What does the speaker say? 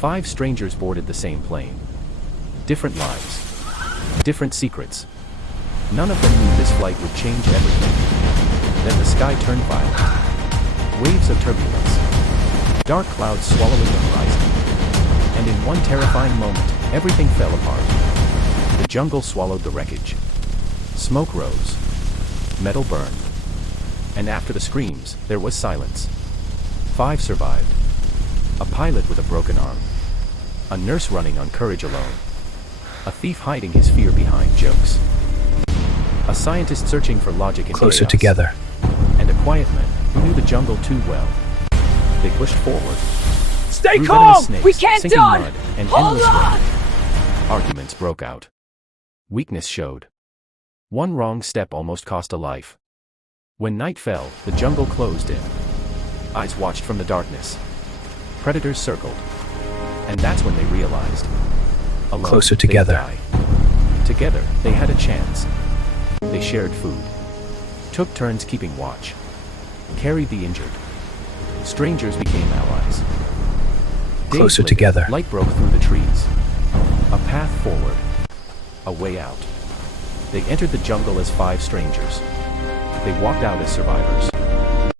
5 strangers boarded the same plane. Different lives. Different secrets. None of them knew this flight would change everything. Then the sky turned violent. Waves of turbulence. Dark clouds swallowing the horizon. And in one terrifying moment, everything fell apart. The jungle swallowed the wreckage. Smoke rose. Metal burned. And after the screams, there was silence. 5 survived. A pilot with a broken arm. A nurse running on courage alone. A thief hiding his fear behind jokes. A scientist searching for logic in Closer chaos. together. And a quiet man who knew the jungle too well. They pushed forward. Stay Through calm! venomous snakes, We can't sinking die! mud, and Hold endless on! rain. Arguments broke out. Weakness showed. One wrong step almost cost a life. When night fell, the jungle closed in. Eyes watched from the darkness. Predators circled. And that's when they realized. Alone, Closer they'd together. die. Together, they had a chance. They shared food. Took turns keeping watch. Carried the injured. Strangers became allies. Days Closer later, together. Light broke through the trees. A path forward. A way out. They entered the jungle as 5 strangers. They walked out as survivors.